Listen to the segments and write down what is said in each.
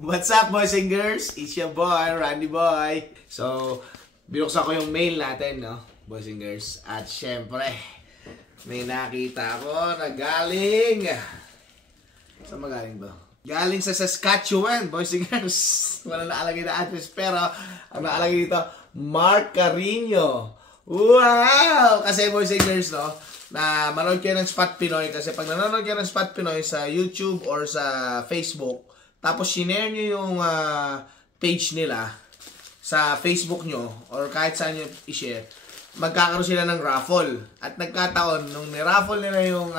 What's up, boys and girls? It's your boy, Randy Boy. So, binuksan ko yung mail natin, no? Boys and girls. At syempre, may nakita ko na galing... Saan magaling ba? Galing sa Saskatchewan, boys and girls. Wala nakalagay na address, pero ang nakalagay dito, Mark Carino. Wow! Kasi, boys and girls, no? Na manood kayo ng Spot Pinoy. Kasi pag nanonood kayo ng Spot Pinoy sa YouTube or sa Facebook, tapos sinare nyo yung page nila sa Facebook nyo or kahit saan nyo i-share, magkakaroon sila ng raffle. At nagkataon, nung ni-raffle nila yung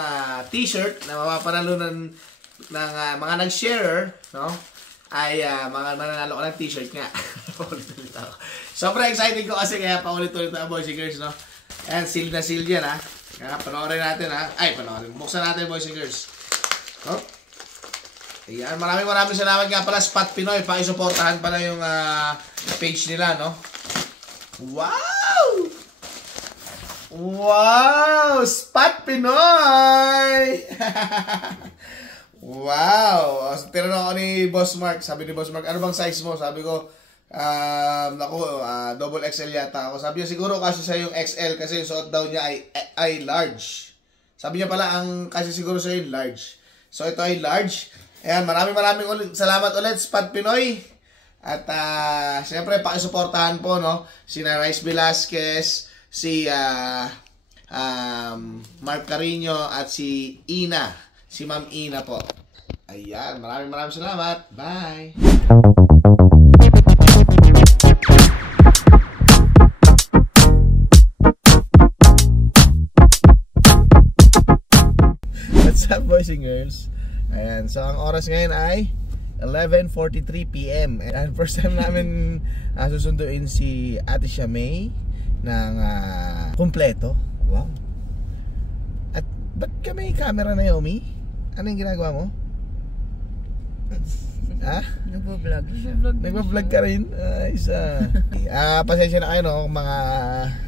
t-shirt na mapapanalunan ng mga nag-share, no? Ay mga mananalo ko ng t-shirt nga. Sobrang excited ko kasi kaya paulit-ulit na, boys and girls, no? Ayan, seal na seal yan, ha? Kaya panoorin natin, ha? Ay, panoorin. Buksan natin, boys and girls. Oh. Ayan, maraming salamat nga pala Spot Pinoy. Pakisuportahan pala yung page nila, no? Wow! Wow! Spot Pinoy! Wow! Tinanong ako ni Boss Mark. Sabi ni Boss Mark, ano bang size mo? Sabi ko, double XL yata ako. Sabi niya, siguro kasi sa yung XL kasi yung suot daw niya ay large. Sabi niya pala, ang kasi siguro sa yung large. So, ito ay large. Ayan, maraming salamat ulit, Spot Pinoy. At, siyempre, pakisuportahan po, no? Sina Rice Velasquez, si Mark Carino, at si Ina. Si Ma'am Ina po. Ayan, maraming salamat. Bye! What's up, boys and girls? Ayan, so ang oras ngayon ay 11:43 PM. And first time namin susunduin si Ate May ng kumpleto. Wow. At ba't ka may camera, Naomi? Ano yung ginagawa mo? Ha? Nagbablog siya. Nagbablog ka rin? Pasensya na kayo, no? Mga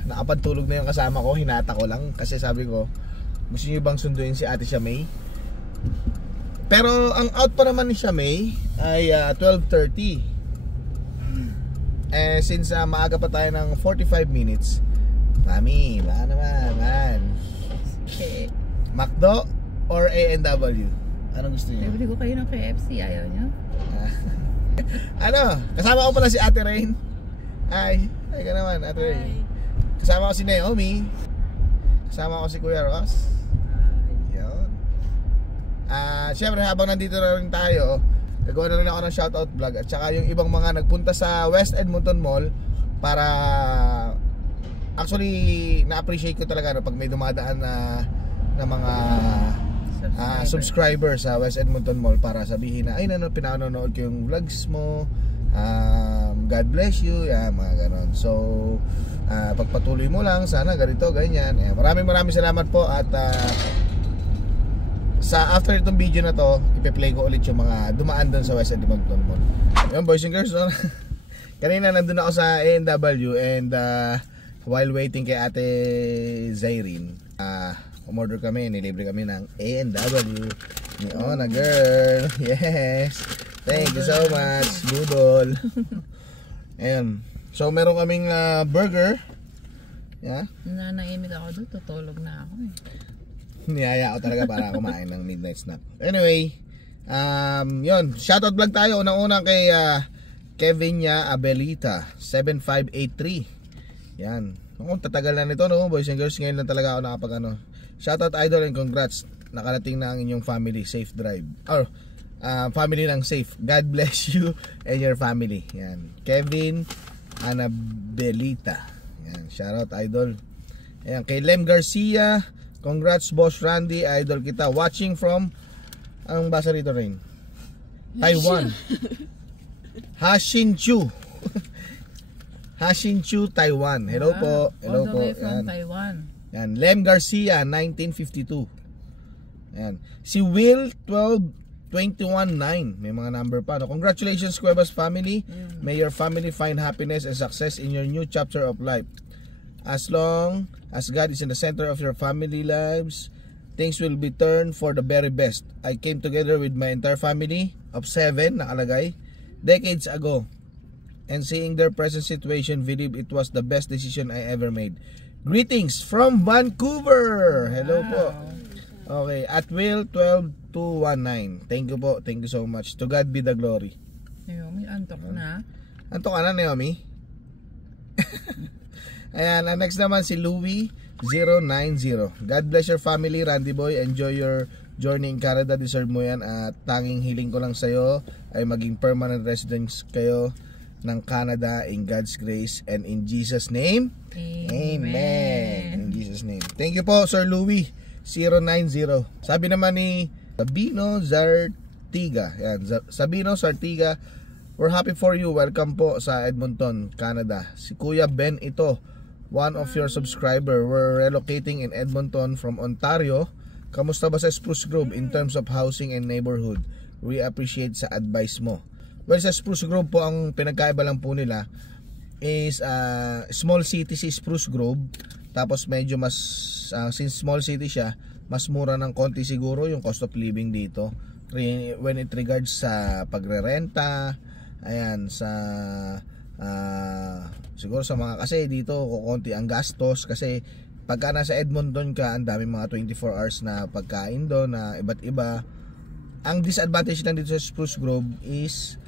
nakapantulog na yung kasama ko. Hinata ko lang kasi sabi ko, gusto niyo bang sunduin si Ate May? Pero ang out pa naman ni May ay 12:30. Since maaga pa tayo ng 45 minutes, Mami, baka naman, man. Okay. McDo or A&W? Anong gusto niyo? Bibili ko kayo ng KFC, ayaw niyo? Ano? Kasama ko pala si Ate Rain. Ay ka naman, Ate Rain. Kasama ko si Naomi. Kasama ko si Kuya Ross. Siyempre habang nandito na rin tayo, gagawa na rin ako ng shoutout vlog at saka yung ibang mga nagpunta sa West Edmonton Mall para actually na-appreciate ko talaga, no, pag may dumadaan na mga subscribers sa West Edmonton Mall para sabihin na ay pinanonood ko yung vlogs mo, God bless you, mga ganon. So pagpatuloy mo lang, sana ganito, ganyan. Maraming salamat po at sa after itong video na to, ipe-play ko ulit yung mga dumaan doon sa West Edmonton Mall. Yung boys and girls, no? Kanina nandun ako sa A&W and while waiting kay Ate Zairine, umorder kami, nilibre kami ng A&W ni Ona girl. Yes, thank you so much, Budol. Ayan, so meron kaming burger. Yeah? Nanahimik ako doon, tutulog na ako Niyaya ko talaga para kumain ng midnight snack. Anyway, yun, shoutout vlog tayo. Unang-una kay Kevin niya Abelita 7583. Yan. Kung tatagal na nito, no, boys and girls, ngayon lang talaga ako nakapag shoutout idol and congrats. Nakarating na ang inyong family, safe drive. Or family lang safe. God bless you and your family. Yan. Kevin Anabelita. Yan, shoutout idol. Ayan, kay Lem Garcia, congrats Boss Randy, idol kita. Watching from, anong basa rito rin? Taiwan. Hashinchu. Hashinchu, Taiwan. Hello po. Hello all the po. way from Yan. Taiwan. Yan. Lem Garcia, 1952. Yan. Si Will, 12219. May mga number pa, no? Congratulations, Cuevas family. May your family find happiness and success in your new chapter of life. As long as God is in the center of your family lives, things will be turned for the very best. I came together with my entire family of 7, nakalagay, decades ago. And seeing their present situation, believe it was the best decision I ever made. Greetings from Vancouver! Hello po. Okay, at Will 12219. Thank you po. Thank you so much. To God be the glory. Naomi, antok na. Antok ka na, Naomi? Ayan, next naman si Louie 090. God bless your family, Randy Boy. Enjoy your journey in Canada. Deserve mo yan. At tanging hiling ko lang sa'yo ay maging permanent residence kayo ng Canada in God's grace and in Jesus name. Amen. In Jesus name. Thank you po, Sir Louie 090. Sabi naman ni Sabino Zartiga. Yan, Sabino Zartiga, we're happy for you. Welcome po sa Edmonton, Canada. Si Kuya Ben ito, one of your subscriber. We're relocating in Edmonton from Ontario. Kamusta ba sa Spruce Grove in terms of housing and neighborhood? We appreciate sa advice mo. Well, sa Spruce Grove po, ang pinagkaiba lang po nila is small city si Spruce Grove. Tapos medyo mas, since small city siya, mas mura ng konti siguro yung cost of living dito. When it regards sa pagre-renta, ayan, sa siguro sa mga, kasi dito kukunti ang gastos. Kasi pagka nasa Edmonton ka, ang daming mga 24 hours na pagkain doon na iba't iba. Ang disadvantage lang dito sa Spruce Grove is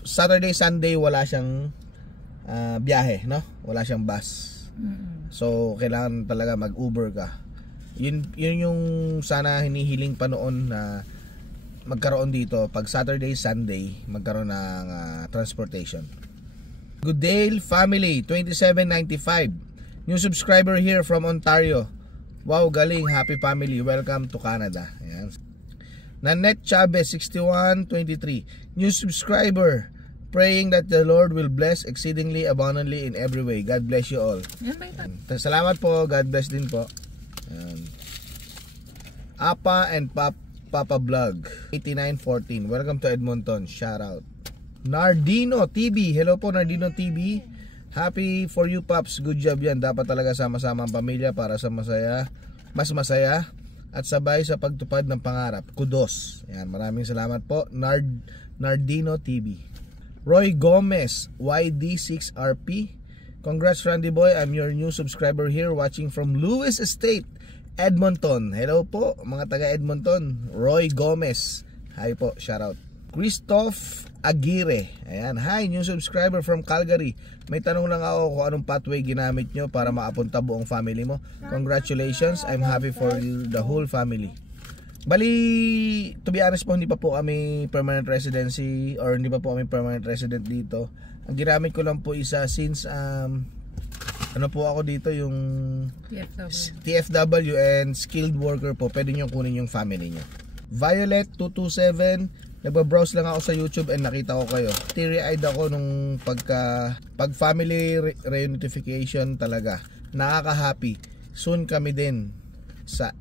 Saturday, Sunday wala siyang biyahe, no? Wala siyang bus. So kailangan talaga mag-Uber ka. Yun yung sana hinihiling pa noon na magkaroon dito pag Saturday, Sunday magkaroon ng transportation. Good day family, 2795. New subscriber here from Ontario. Wow, galing, happy family. Welcome to Canada. Ayan. Nanette Chavez 6123. New subscriber. Praying that the Lord will bless exceedingly abundantly in every way. God bless you all. Salamat po. God bless din po. Ayan. Apa and Papa Vlog 8914. Welcome to Edmonton. Shout out. Nardino TV. Hello po Nardino TV. Happy for you Pops. Good job yan. Dapat talaga sama-sama ang pamilya para sa mas masaya at sabay sa pagtupad ng pangarap. Kudos. Yan, maraming salamat po. Nardino TV. Roy Gomez YD6RP. Congrats Randy Boy. I'm your new subscriber here watching from Lewis Estate, Edmonton. Hello po mga taga Edmonton. Roy Gomez. Hi po. Shout out. Christoph Aguirre. Ayan. Hi, new subscriber from Calgary. May tanong lang ako kung anong pathway ginamit nyo para maapunta buong family mo. Congratulations. I'm happy for you, the whole family. Bali, to be honest po, hindi pa po kami permanent residency or hindi pa po kami permanent resident dito. Ang ginamit ko lang po isa since ano po ako dito yung TFW and skilled worker po. Pwede nyo kunin yung family nyo. Violet 227. Nagbabrowse lang ako sa YouTube and nakita ko kayo. Teary-eyed ako nung pag family reunification talaga. Nakaka-happy. Soon kami din sa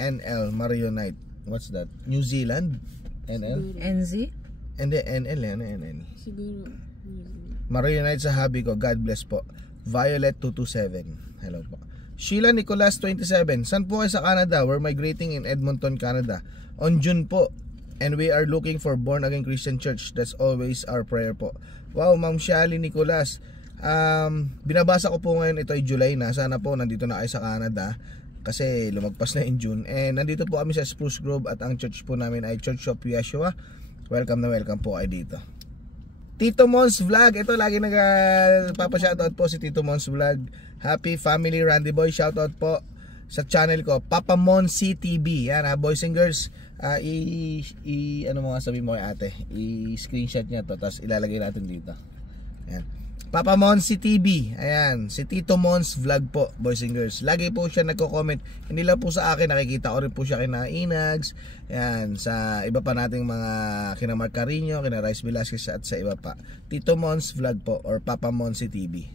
NL Marionite. What's that? New Zealand? NL? NZ? And then NL. Siguro. Marionite sa hobby ko. God bless po. Violet 227. Hello po. Sheila Nicolas 27. San po kayo sa Canada? We're migrating in Edmonton, Canada. On June po. And we are looking for born again Christian church. That's always our prayer po. Wow, Ma'am Shali Nicolas. Binabasa ko po ngayon, ito ay July na. Sana po nandito na kayo sa Canada kasi lumagpas na in June. And nandito po kami sa Spruce Grove at ang church po namin ay Church of Yeshua. Welcome na welcome po kayo dito. Tito Mons Vlog. Ito lagi nagpapa-shoutout po si Tito Mons Vlog. Happy family Randy Boy. Shoutout po sa channel ko, Papa Monsi TV. Yan ha, boys and girls. Ano mo nga sabi mo kay ate, i-screenshot niya to tapos ilalagay natin dito. Ayan. Papa Monsi TV. Ayan, si Tito Mons Vlog po, boys and girls. Lagi po siya nagko-comment. Hindi lang po sa akin, nakikita ko rin po siya kina Inags. Ayan, sa iba pa nating mga kina Mark Carino, kina Rice Velasquez at sa iba pa. Tito Mons Vlog po or Papa Monsi TV.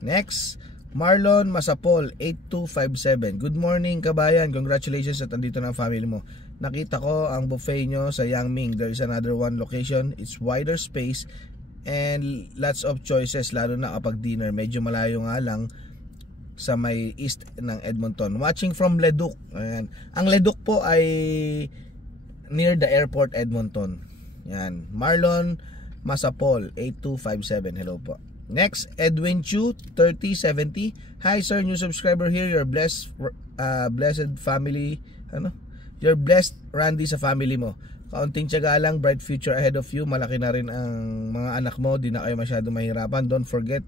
Next, Marlon Masapol 8257. Good morning kabayan. Congratulations at andito na ang family mo. Nakita ko ang buffet nyo sa Yangming. There is another one location. It's wider space and lots of choices, lalo na kapag dinner. Medyo malayo nga lang sa may east ng Edmonton. Watching from Leduc. Ayan. Ang Leduc po ay near the airport Edmonton. Yan. Marlon Masapol 8257. Hello po. Next, Edwin Chu 3070. Hi sir, new subscriber here. Your blessed family. You're blessed, Randy, sa family mo. Kaunting tiyaga lang, bright future ahead of you. Malaki na rin ang mga anak mo. Di na kayo masyado mahirapan. Don't forget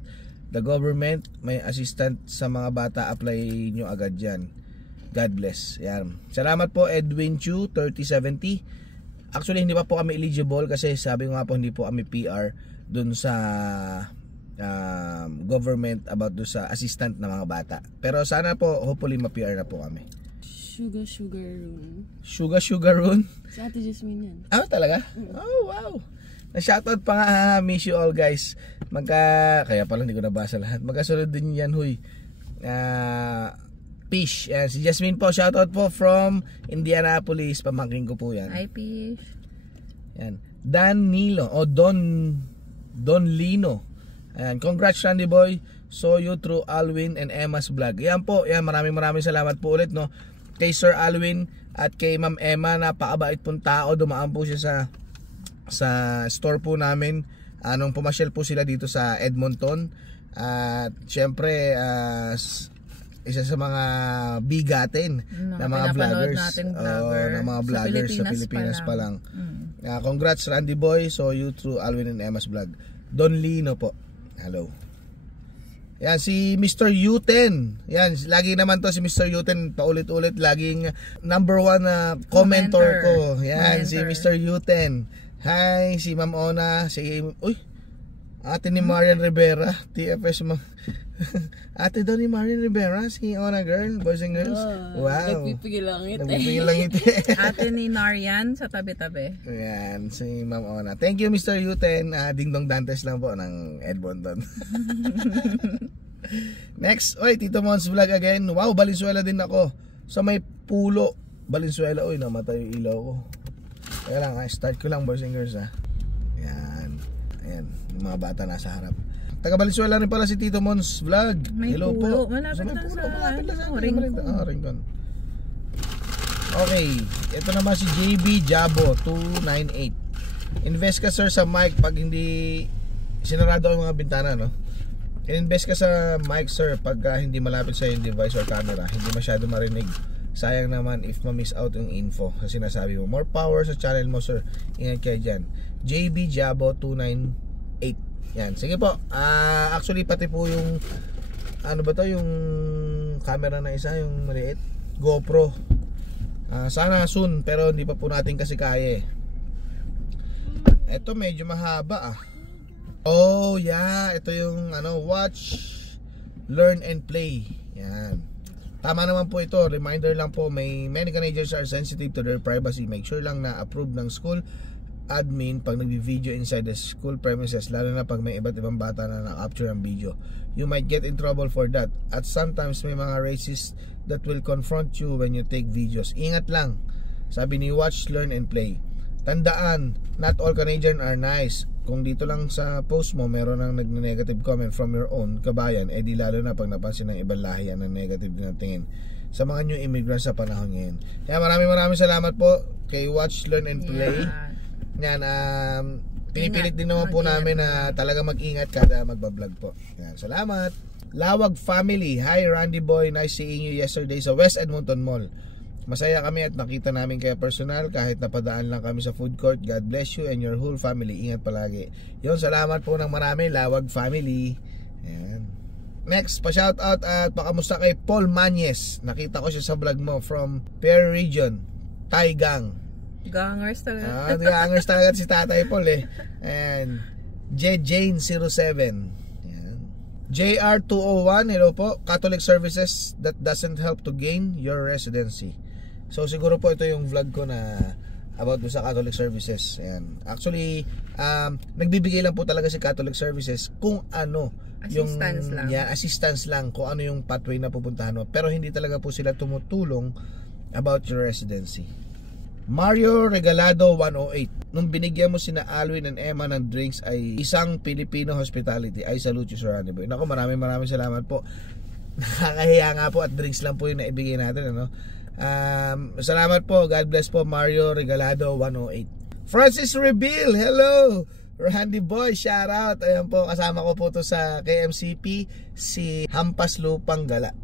the government, may assistant sa mga bata. Apply nyo agad yan. God bless. Yan. Salamat po, Edwin Chu 3070. Actually, hindi pa po kami eligible kasi sabi ko nga po, hindi po kami PR dun sa government about do sa assistant na mga bata. Pero sana po, hopefully ma-PR na po kami. Sugar Rune? Si Ate Jasmine yan. Talaga? Oh, wow. Na-shoutout pa nga, miss you all guys. Kaya pala hindi ko nabasa lahat. Magkasunod din yan, huy. Pish. Si Jasmine po, shoutout po from Indianapolis. Pamangkin ko po yan. Hi, Pish. Yan. Dan Nilo o Don Lino. Ayan. Congrats, Randy Boy. Saw you through Alwin and Emma's vlog. Yan po. Yan, maraming salamat po ulit, no. Kay Sir Alwin at kay Ma'am Emma, napakabait pong tao. Dumaan po siya sa store po namin nung pumasyal po sila dito sa Edmonton. At syempre isa sa mga bigatin na mga vloggers, na mga vloggers sa Pilipinas pa lang. Congrats Randy Boy, so you through Alwin and Emma's vlog. Don Lino po. Hello. Yan si Mr. U10. Yan, lagi naman to si Mr. U10 paulit-ulit laging number 1 commenter ko. Yan si Mr. U10. Hi, si Ma'am Ona, ate ni Marian Rivera, TFS ate daw ni Marian Rivera, si Ona girl, boys and girls. Wow. Nagpipigil lang ito. Ate ni Narian sa tabi-tabi. Yan, si Ma'am Ona. Thank you Mr. U10. Ding Dong Dantes lang po ng Edmonton. Next, Tito Mons vlog again. Wow, Valenzuela din ako. Sa may pulo, Valenzuela. Namatay yung ilaw ko. Kaya lang, start ko lang boys and girls Yan. Ayan, yung mga bata nasa harap. Taga Valenzuela rin pala si Tito Mons vlog. May hello pulo. po. Malapit lang sa Rincon. Okay, ito naman si JB Jabo 298. Invest ka sir sa mic pag hindi sinarado ang mga bintana, no? Invest ka sa mic sir pag hindi malapit sa yung device or camera, hindi masyado marinig. Sayang naman if ma-miss out yung info sa sinasabi mo. More power sa channel mo sir. Ingat kayo dyan. JB Jabo 298. Yan, sige po. Actually pati po yung yung camera na isa, yung maliit, GoPro. Sana soon, pero hindi pa po natin kasi kaya. Ito medyo mahaba Oh yeah, ito yung watch, learn and play. Yan. Tama naman po ito. Reminder lang po, many Canadians are sensitive to their privacy. Make sure lang na approved ng school admin pag nagbi-video inside the school premises, lalo na pag may iba't ibang bata na na-capture ang video. You might get in trouble for that. At sometimes may mga racists that will confront you when you take videos. Ingat lang. Sabi ni Watch, Learn and Play. Tandaan, not all Canadians are nice. Kung dito lang sa post mo meron ng nag-negative comment from your own kabayan, di lalo na pag napansin ng ibang lahi ang negative din ang tingin sa mga new immigrants sa panahon ngayon. Kaya maraming salamat po kay Watch, Learn and Play. Yan, pinipilit din naman po namin na talaga mag-ingat kada magbablog po. Yan, salamat. Lawag Family. Hi Randy Boy, nice seeing you yesterday sa West Edmonton Mall. Masaya kami at nakita namin kayo personal kahit napadaan lang kami sa food court. God bless you and your whole family. Ingat palagi. Yon, salamat po ng marami, Lawag Family. Ayan. Next, pa-shoutout at pakamusta kay Paul Manyes. Nakita ko siya sa vlog mo from Pear Region, Taigang. Gangers talaga. Gangers talaga si Tatay Paul And Jane07. JR201, hello po. Catholic services that doesn't help to gain your residency. So siguro po ito yung vlog ko na about sa Catholic services. Ayan. Actually, nagbibigay lang po talaga si Catholic services kung ano assistance lang. Yeah, assistance lang kung ano yung pathway na pupuntahan mo. Pero hindi talaga po sila tumutulong about your residency. Mario Regalado 108. Nung binigyan mo sina Alwin and Emma ng drinks ay isang Filipino hospitality. I salute you Sir Randy Boy. Naku, maraming salamat po. Nakakahiya nga po at drinks lang po yung naibigay natin, Salamat po. God bless po Mario Regalado 108. Francis Reveal, hello. Randy Boy, shout out. Ayan po, kasama ko po to sa KMCP, si Hampas Lupang Gala.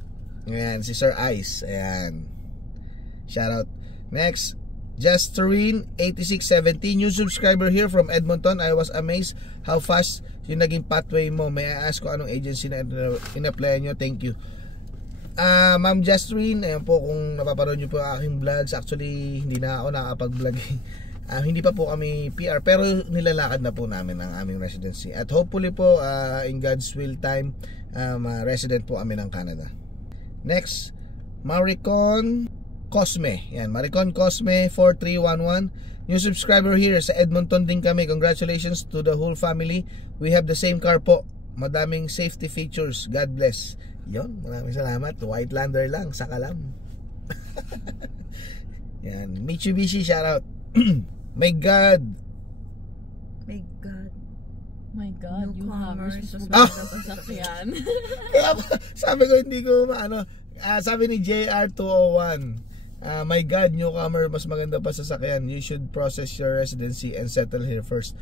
Ayan, si Sir Ice. Ayan. Shout out. Next, Justarine 8670, new subscriber here from Edmonton. I was amazed how fast yung naging pathway mo. May I ask ko anong agency na in-apply nyo? Thank you. Ma'am Justarine, ayan po, kung napapanood nyo po ang aking vlogs. Actually, hindi na ako nakapag-vlog. Hindi pa po kami PR, pero nilalakad na po namin ang aming residency. At hopefully po, in God's will time, resident po kami ng Canada. Next, Maricon Cosme. Yan, Maricon Cosme 4311. New subscriber here. Sa Edmonton din kami. Congratulations to the whole family. We have the same car po. Madaming safety features. God bless. Yon, maraming salamat. Whitelander lang, saka lang. Yan, Mitsubishi, shout out. My God. My God. My God, Newcomers. Yan. Kaya sabi ko hindi ko maano. Sabi ni JR201, my God, newcomer, mas maganda pa sasakyan. You should process your residency and settle here first.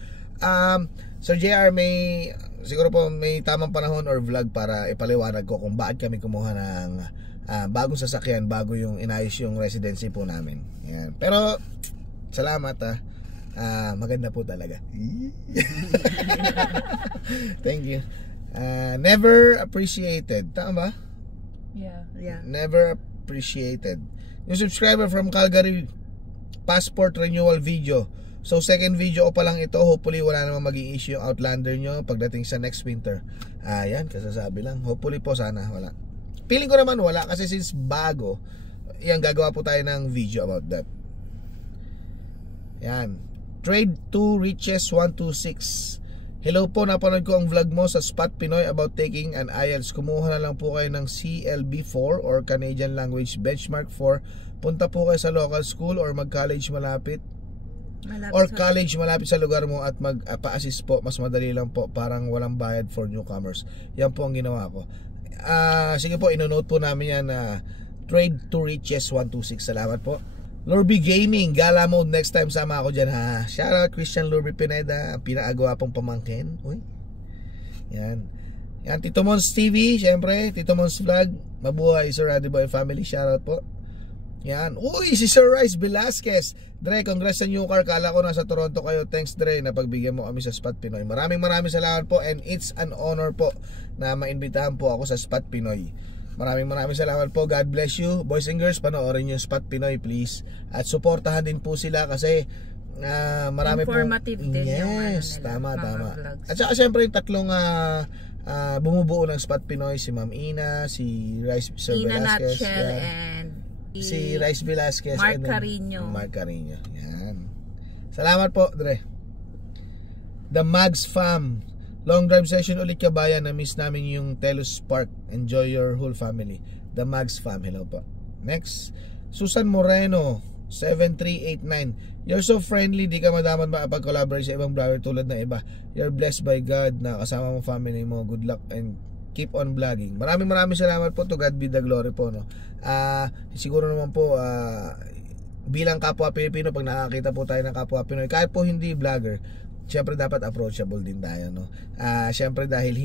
Sir JR, may siguro po may tamang panahon or vlog para ipaliwanag ko kung bakit kami kumuha ng bagong sasakyan bago yung inayos yung residency po namin. Yan. Pero salamat maganda po talaga. Thank you. Never appreciated. Tama ba? Yeah. Never appreciated. Yung subscriber from Calgary, passport renewal video. So second video ko pa lang ito. Hopefully wala namang maging issue yung Outlander nyo pagdating sa next winter. Yan, kasasabi lang. Hopefully po, sana wala. Feeling ko naman wala kasi since bago, yan, gagawa po tayo ng video about that. Yan. Trade to Riches 126. Hello po, napanood ko ang vlog mo sa Spot Pinoy about taking an IELTS. Kumuha na lang po kayo ng CLB4 or Canadian Language Benchmark 4. Punta po kayo sa local school or mag-college malapit. College malapit sa lugar mo at magpa-assist po. Mas madali lang po, parang walang bayad for newcomers. Yan po ang ginawa ko. Sige po, inonote po namin yan na Trade to Riches 126. Salamat po. Lurby Gaming, gala mode next time, sama ako dyan ha. Shout out Christian Lurby Pineda, ang pinakagawa pong pamangkin. Uy. Yan. Yan, Tito Mons TV, syempre, Tito Mons Vlog. Mabuhay Sir Randy Boy family, shout out po. Yan. Uy, si Sir Rice Velasquez. Dre, congrats sa new car. Kala ko nasa Toronto kayo. Thanks Dre, napagbigyan mo kami sa Spot Pinoy. Maraming salamat po and it's an honor po na maimbitahan po ako sa Spot Pinoy. Maraming salamat po. God bless you. Boys and girls, panoorin yung Spot Pinoy please. At suportahan din po sila kasi marami po. Informative din yung tama. vlogs. At saka syempre yung tatlong bumubuo ng Spot Pinoy, si Ma'am Ina, si Rice Velasquez, and si Rice Velasquez, Mark Carino. Mark Carino. Yan. Salamat po, Dre. The Mags Fam. Long drive session ulit kabayan. Na-miss namin yung Telus Park. Enjoy your whole family. The Mags Fam. Hello po. Next, Susan Moreno 7389. You're so friendly. Di ka madaman makapag-collaborate sa ibang vlogger tulad na iba. You're blessed by God na kasama mo family mo. Good luck and keep on vlogging. Maraming salamat po. To God be the glory po, no. Siguro naman po bilang kapwa Pilipino, pag nakakita po tayo ng kapwa Pinoy, kahit po hindi vlogger, syempre dapat approachable din tayo, no. Syempre dahil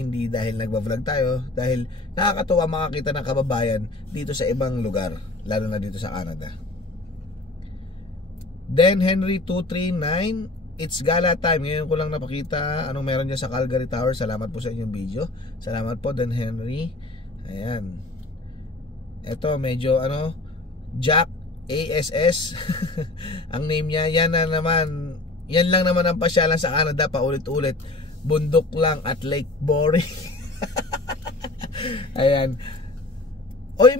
nagba-vlog tayo, dahil nakakatuwa makakita ng kababayan dito sa ibang lugar, lalo na dito sa Canada. Then Henry 239, it's gala time. Ngayon ko lang napakita anong meron niya sa Calgary Tower. Salamat po sa inyong video. Salamat po Dan Henry. Ayan. Ito medyo Jack ASS ang name niya. Yan lang naman ang pasyalan sa Canada paulit-ulit. Bundok lang at lake boring. Ayan. Oy,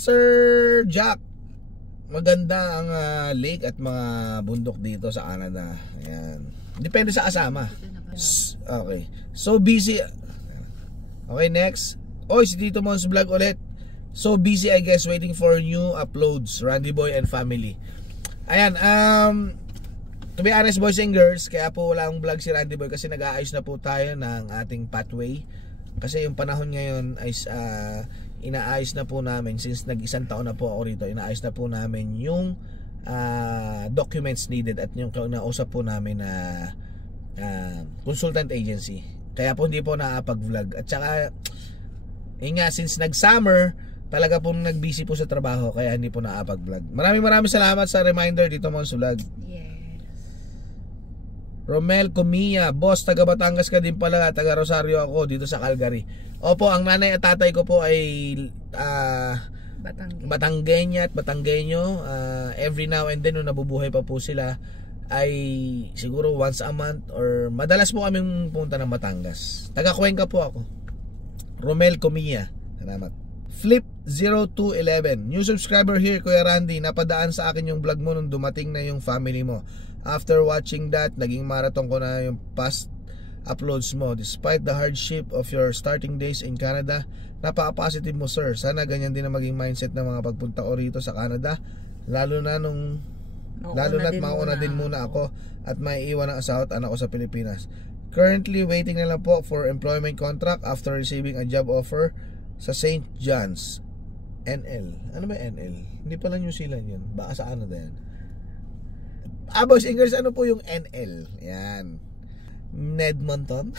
Sir Jack, maganda ang lake at mga bundok dito sa Canada. Ayan. Depende sa kasama. Okay. So busy. Okay, next. Oy, si Tito Mons Vlog ulit. So busy I guess waiting for new uploads. Randy Boy and family. Ayan, to be honest boys and girls, kaya po wala akong vlog si Randy Boy kasi nag-aayos na po tayo ng ating pathway. Kasi yung panahon ngayon ay inaayos na po namin, since nag-isang taon na po ako rito, inaayos na po namin yung documents needed at yung nausap po namin na consultant agency. Kaya po hindi po nakapag-vlog. At saka since nag-summer, talaga pong nag-busy po sa trabaho, kaya hindi po nakapag-vlog. Maraming salamat sa reminder dito, Monsulag. Yes. Romel Comia, boss, taga Batangas ka din pala, taga Rosario ako dito sa Calgary. Opo, ang nanay at tatay ko po ay Batanggenya at Batanggenyo. Every now and then, nung nabubuhay pa po sila, ay siguro once a month or madalas po kaming punta ng Batangas. Taga Cuenca po ako. Romel Comia, salamat. Flip 0211, new subscriber here, Kuya Randy. Napadaan sa akin yung vlog mo nung dumating na yung family mo. After watching that, naging marathon ko na yung past uploads mo. Despite the hardship of your starting days in Canada, napaka-positive mo, sir. Sana ganyan din ang maging mindset ng mga pagpunta ko rito sa Canada, lalo na't mauna din muna ako at maiiwan ang asawa at anak ko sa Pilipinas. Currently waiting na lang po for employment contract after receiving a job offer sa St. John's NL. Ano ba NL? Hindi pala New Zealand yun. Baka sa Canada yan. Boys Ingers, ano po yung NL? Yan, Nedmonton.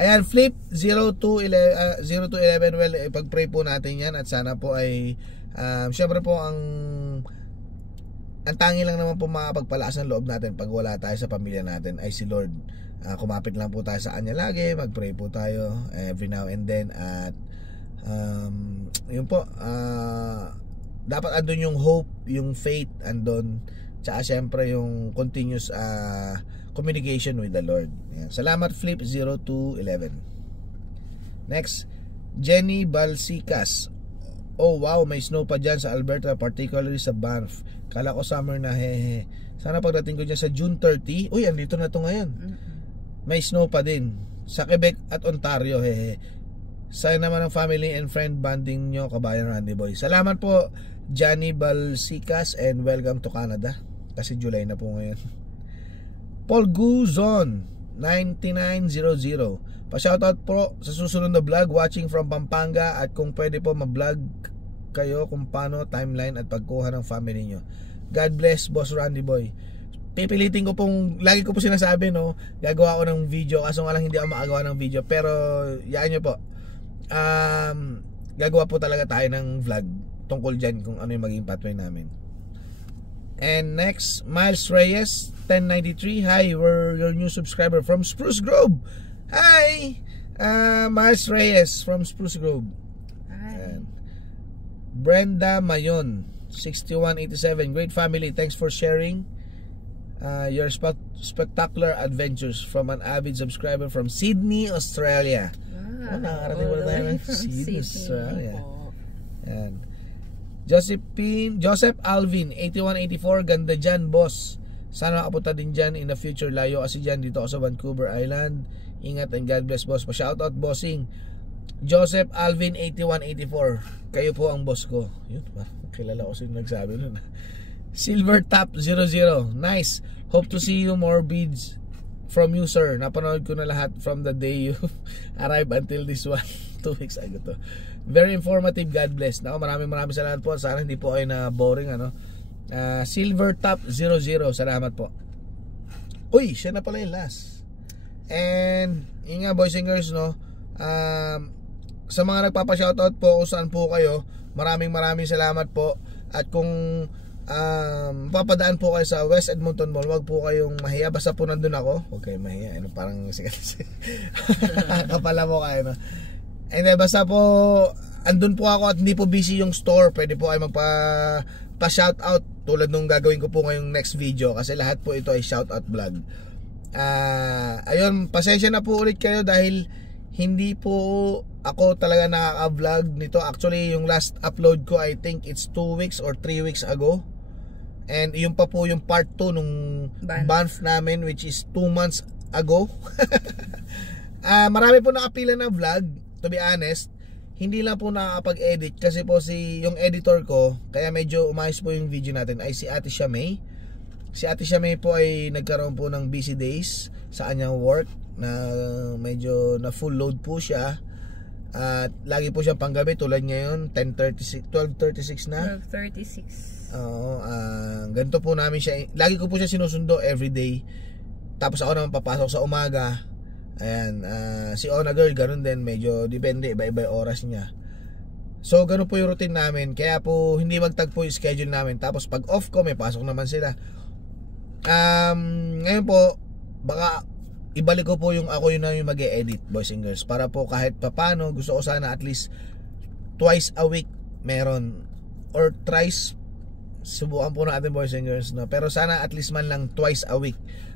Ayan, Flip 0211. Well, pag-pray po natin yan at sana po ay syempre po ang tangi lang naman po makapagpalakas ng loob natin pag wala tayo sa pamilya natin ay si Lord. Kumapit lang po tayo sa kanya lagi, mag-pray po tayo every now and then at yun po, dapat andun yung hope, yung faith andun, tsaka syempre yung continuous communication with the Lord. Yan. Salamat Flip 0211. Next, Jenny Balsicas. Oh wow, may snow pa dyan sa Alberta, particularly sa Banff. Kala ko summer na, hehe. Sana pagdating ko dyan sa June 30. Uy, andito na to ngayon. May snow pa din sa Quebec at Ontario, hehe. Sana naman ang family and friend bonding nyo, kabayan Randy Boy. Salamat po Jenny Balsicas and welcome to Canada. Kasi July na po ngayon. Paul Guzon 9900, pa-shoutout po sa susunod na vlog, watching from Pampanga, at kung pwede po ma-vlog kayo kung paano timeline at pagkuha ng family nyo. God bless, Boss Randy Boy. Pipilitin ko pong, lagi ko po sinasabi, no, gagawa ko ng video, kaso nga lang hindi ako makagawa ng video, pero yaan nyo po, gagawa po talaga tayo ng vlog tungkol dyan kung ano yung maging pathway namin. And next, Miles Reyes 1093. Hi, we're your new subscriber from Spruce Grove. Hi, Miles Reyes from Spruce Grove. Hi. And Brenda Mayon 6187. Great family, thanks for sharing your spectacular adventures from an avid subscriber from Sydney, Australia. Wow. Nakakarating mo na tayo ng Sydney, Australia. Yan. Joseph Alvin 8184, ganda dyan boss, sana makapunta din dyan in the future. Layo kasi dyan dito ako sa Vancouver Island. Ingat and God bless boss. Pa-shoutout bossing Joseph Alvin 8184, kayo po ang boss ko. Yun, kilala ko sino nagsabi nun. Silver Top 00, nice, hope to see you more beads from you sir. Napanood ko na lahat from the day you arrive until this one. 2 weeks ago to. Very informative, God bless. Nako, maraming salamat po. Sana hindi po ay na boring, ano. Silver Top 00, salamat po. Uy, siya na pala yung last. And yun nga boys and girls, no, sa mga nagpapa-shoutout po kung saan po kayo, maraming salamat po. At kung papadaan po kayo sa West Edmonton Mall, wag po kayong mahiya, basta po nandun ako. Huwag kayong mahiya, ano, parang kapala mo kayo, no. And then, basta po andun po ako at hindi po busy yung store, pwede po kayo magpa-shoutout tulad nung gagawin ko po ngayong next video, kasi lahat po ito ay shoutout vlog. Ayun, pasensya na po ulit kayo dahil hindi po ako talaga nakaka-vlog nito. Actually, yung last upload ko, I think it's 2 weeks or 3 weeks ago. And yun pa po yung part 2 nung Banff namin, which is 2 months ago. Marami po nakapila na vlog, to be honest. Hindi lang po nakakapag-edit kasi po yung editor ko, kaya medyo umayos po yung video natin, ay si Ate Shamay. Si Ate Shamay po ay nagkaroon po ng busy days sa kanyang work, na medyo na full load po siya. At lagi po siyang panggabi tulad ngayon 12:36 na. 12:36. Oo, ganito po namin siya. Lagi ko po siya sinusundo everyday. Tapos ako naman papasok sa umaga. Ayan, si Ona Girl ganun din, medyo depende, iba-iba yung oras niya. So ganun po yung routine namin. Kaya po hindi magtagpo yung schedule namin. Tapos pag off ko, may pasok naman sila. Ngayon po, baka ibalik ko po yung ako yun na yung mag-e-edit, boys and girls. Para po kahit papano, gusto ko sana at least twice a week meron. Or thrice, subukan po natin, boys and girls, no? Pero sana at least man lang twice a week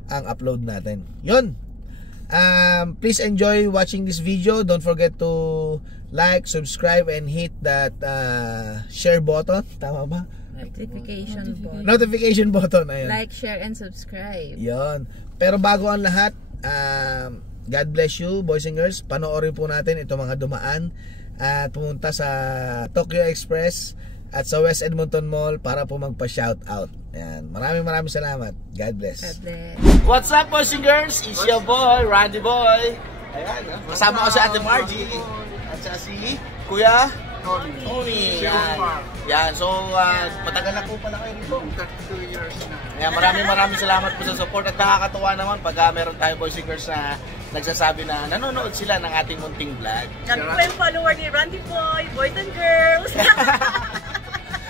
ang upload natin. Yun. Please enjoy watching this video. Don't forget to like, subscribe, and hit that share button. Tama ba? Notification button. Ayun. Like, share, and subscribe. Yun. Pero bago ang lahat, God bless you, boys and girls. Panoorin po natin itong mga dumaan at pumunta sa Tokyo Express at sa West Edmonton Mall para po magpa-shout out. Ayan. Maraming salamat. God bless. God bless. What's up, boys and girls? It's your boy, Randy Boy. Ayan, kasama ko si Ate Margie at si Kuya Tony. Yan. So, matagal na po pala kayo dito. 2 years na. Yan, maraming salamat po sa support at nakakatuwa naman pag meron tayo, boys and girls, na nagsasabi na nanonood sila ng ating munting vlog. Kami po yung follower ni Randy Boy, Boys and Girls.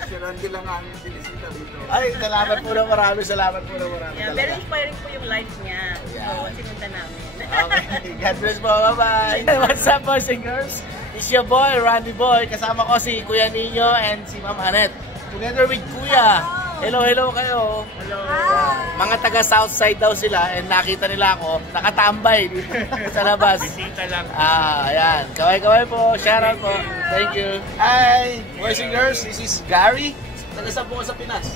Si Randy lang ang binisita dito. Ay, salamat po na marami. Yeah, very inspiring po yung life niya. Yeah. So, sinunta namin. Okay, God bless po. Bye-bye. What's up, boys and girls? It's your boy, Randy Boy. Kasama ko si Kuya Nino and si Ma'am Anet. Together with Kuya. Hello kayo. Hello. Mga taga Southside daw sila and nakita nila ako nakatambay sa labas. Bisita lang. Ayan. Kaway po. Shout out po. Thank you. Hi, boys and girls. This is Gary. Taga saan po sa Pinas?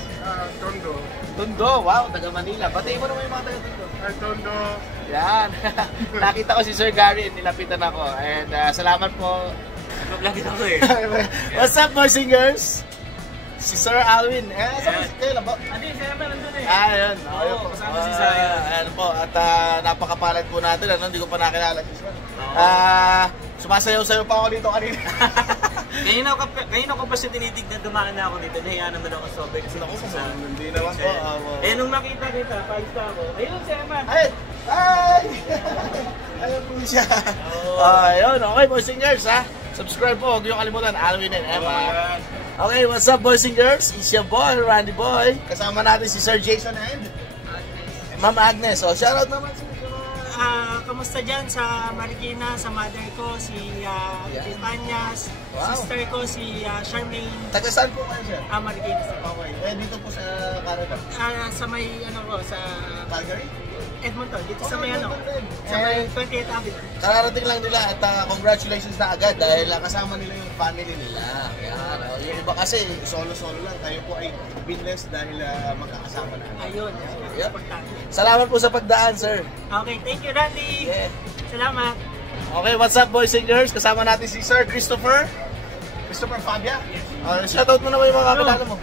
Tondo. Tondo. Wow, taga Manila. Batiin mo naman yung mga taga Tondo. Tondo. Yan. Nakita ko si Sir Gary and nilapitan ako. And salamat po. Vlog din ako eh. What's up, boys and girls? Si Sir Alwin. Saan si kayo lang po? Ate, saya pa nandun eh. Yun. Oo, kasama si Saya. Ano po, at napakapalad po natin. Hindi ko pa nakilala si Sir. Sumasayaw-sayaw pa ako dito kanina. Ngayon ako pa siya tinitignan, dumaan na ako dito. Nahiya naman ako sobe kasi ako sa Hindi naman po. nung nakita kita, paalista ako. Ayun, Saya man. Ay! Ayun po siya. Ayun, okay, boys and girls, ha? Subscribe po, huwag niyo kalimutan, Alwin and Emma. Okay, what's up, boys and girls? It's your boy, Randy Boy. Kasama natin si Sir Jason and Ma'am Agnes. So, shoutout naman sa Kamusta dyan sa Marikina, sa mother ko, si Tanyas, sister ko, si Charmaine. Taga saan po kayo, sir? Marikina. Okay, dito po sa Canada. Sa may, sa Calgary? Edmonton, dito sa may sa may 28th Avenue. Kararating lang nila at congratulations na agad dahil kasama nila yung family nila. Yan. Yung iba kasi solo-solo lang. Tayo po ay binless dahil magkakasama na. Ayun, Yep. importante. Salamat po sa pagdaan, sir. Okay, thank you, Randy. Yeah. Salamat. Okay, what's up, boys and girls? Kasama natin si Sir Christopher Fabia. Shoutout mo naman yung mga kapitano mo.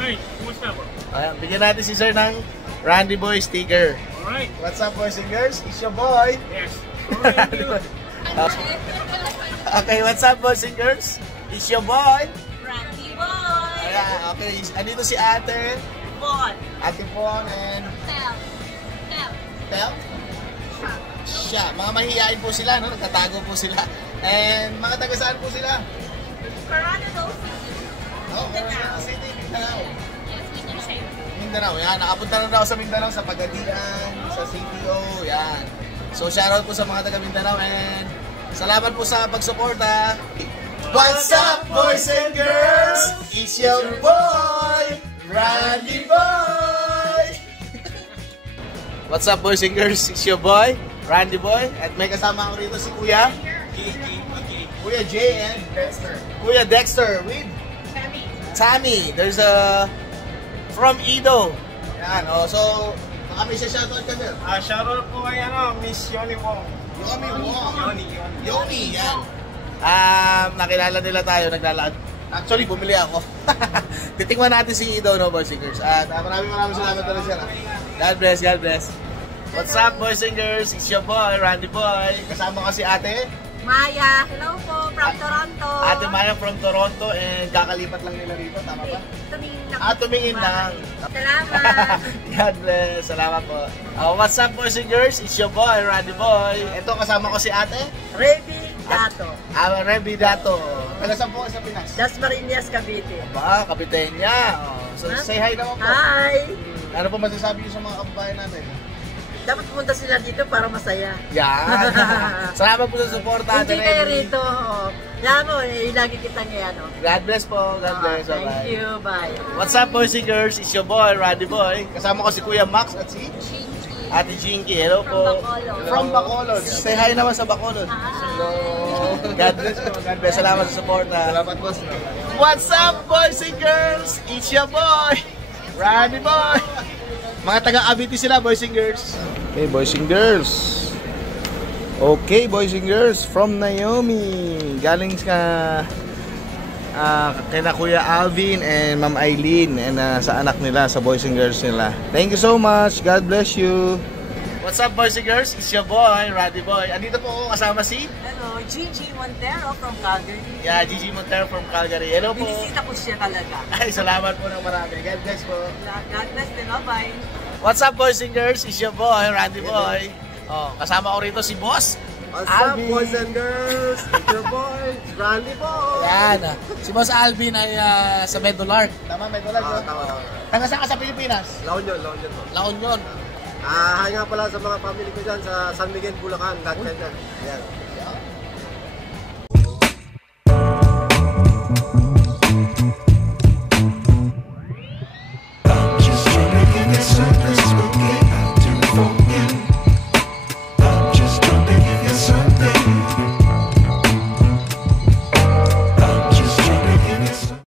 Ay, kumusta po? Ayan, bigyan natin si Sir ng Randy Boy sticker. Alright. What's up, boys and girls? It's your boy. Yes. Thank you. Okay, what's up, boys and girls? It's your boy. Randy Boy! Ayan, okay. Andito si Ate. Bon! Ate Pon and Tel. Siya. Mga mahihain po sila, no? Nagtatago po sila. And mga taga saan po sila? Coronado City. Oh, Coronado City, Mindanao. Yes, Mindanao. Yan, nakapunta na ako sa Mindanao, sa Pagadian, sa CTO, yan. So, shoutout po sa mga taga Mindanao and salamat po sa pagsuporta. What's up, boys and girls? It's your boy, Randy Boy! What's up, boys and girls? It's your boy, Randy Boy. At may kasama ako dito si Kuya Jay and Kuya Dexter with Tammy. There's a from Edo. Yan, so baka may shoutout ka din. Shoutout po kay Miss Yoni Wong. Yoni, yan. Nakilala nila tayo, naglalakad. Actually, bumili ako. Titingnan natin si Edo, no, boys and girls. At maraming salamat talaga siya. God bless, God bless. What's up, boys and girls? It's your boy, Randy Boy. Kasama ko si Ate Maya, hello po, from Toronto. Ate Maya from Toronto and kakalipat lang nila rito, tama ba? Tumingin lang. Tumingin lang. Salamat. God bless. Salamat po. What's up boys and girls? It's your boy, Randy Boy. Ito kasama ko si ate. Ready, Dato. Remy Dato. Taga saan po sa Pinas? Dasmariñas, Cavite. Ba, kapitain niya. So, say hi naman po. Hi. Ano po masasabi niyo sa mga kababayan natin? Dapat pumunta sila dito para masaya. Yan. Salamat po sa suporta. Hindi Ate kayo Remy. rito. Yan mo, lagi kitang yan. God bless po. God bless. Thank Bye-bye. you, bye. What's up boys and girls? It's your boy, Randy Boy. Kasama ko si Kuya Max at si Ate Jinky. Hello po. From Bacolod. Say hi naman sa Bacolod. Hello. God bless po. God bless. Salamat sa suporta. Salamat po. What's up boys and girls? It's your boy, Randy Boy. Mga taga-Cavite sila, boys and girls. Okay, boys and girls. Okay, boys and girls. From Naomi. Galing sa kina Kuya Alvin and Ma'am Eileen and sa anak nila, sa boys and girls nila. Thank you so much. God bless you. What's up, boys and girls? It's your boy, Randy Boy. Andito po ako kasama si... Hello, Gigi Montero from Calgary. Yeah, Gigi Montero from Calgary. Hello po. Binisita ko siya talaga. Ay, salamat po ng marami. God bless po. God bless din, bye. What's up, boys and girls? It's your boy, Randy Boy. Oh, kasama ko rito si Boss. What's up, boys and girls? It's your boy, it's Randy Boy. Yan. Si Boss Alvin ay sa Medular. Tama, Medular. Tama. Taga saan ka sa Pilipinas? La Union po. La Union. Hi nga pala sa mga family ko dyan sa San Miguel, Bulacan, lahat kayo dyan. Ayan.